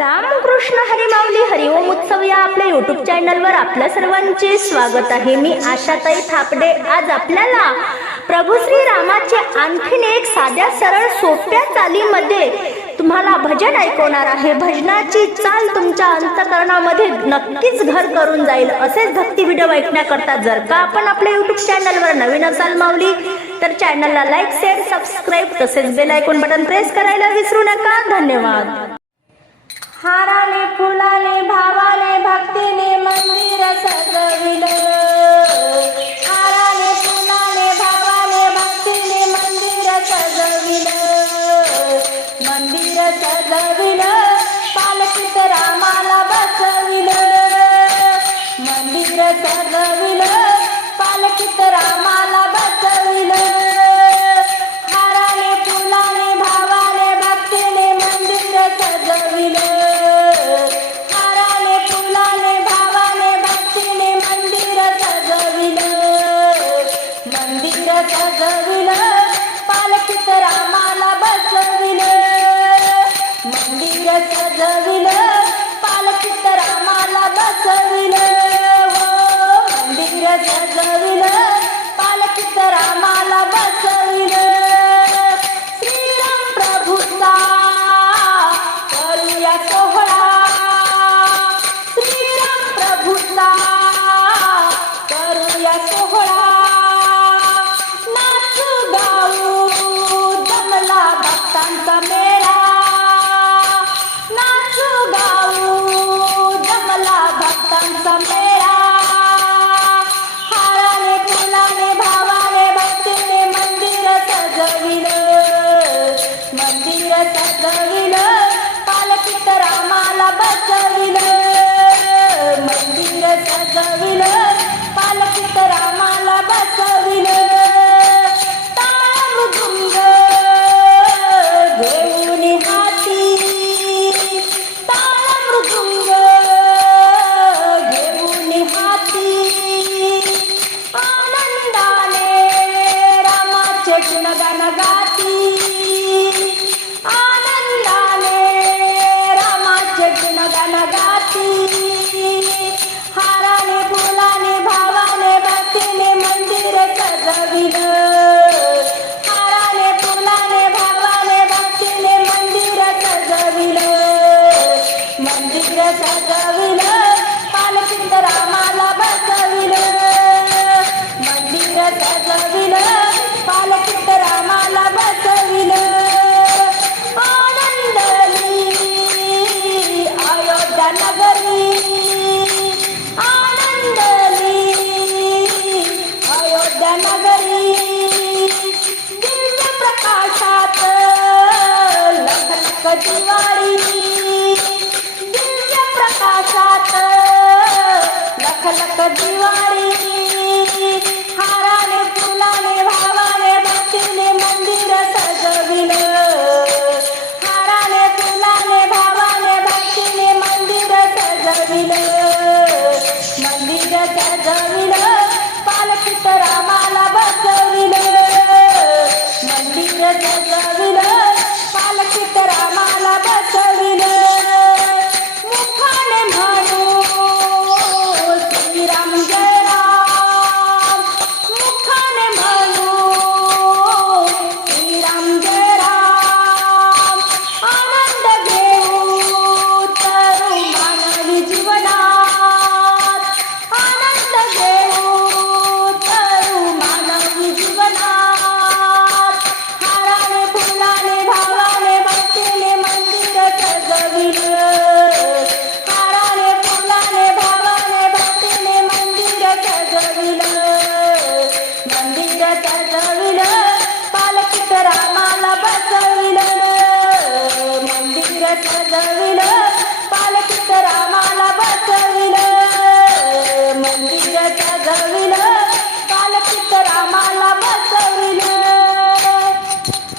रामकृष्ण हरिमावली हरिओम उत्सव या आपल्या युट्यूब चॅनलवर आपल्या सर्वांचे स्वागत आहे. मी आशाताई थापडे. आज आपल्याला प्रभू श्री रामाचे आणखीन एक साध्या सरळ सोप्या चालीमध्ये तुम्हाला भजन ऐकवणार आहे. भजनाची चाल तुमच्या अंतकरणामध्ये नक्कीच घर करून जाईल. असेच भक्ती व्हिडिओ ऐकण्याकरता जर का आपण आपल्या युट्यूब चॅनलवर नवीन असाल माऊली तर चॅनलला लाईक शेअर सबस्क्राईब तसेच बेल ऐकून बटन प्रेस करायला विसरू नका. धन्यवाद. हाराने फुलाने भावाने भक्तीने मंदिर सजविलं. भक्तांचा मेळा. हाराने फुलाने भावाने भक्तीने मंदिर सजविलं. मंदिर सजविलं. पालखीत रामाला बसविलं. मंदिर सजविलं. पालखीत रामाला बसविलं. लखलख दिवाळी दिव्य प्रकाशात. लखलख दिवाळी हाराने फुलाने भावाने भक्तीने मंदिर सजविलं. हाराने फुलाने भावाने भक्तीने मंदिर सजविलं. मंदिर सजविलं. पालखीत रामाला बसविलं. मंदिर सजविलं.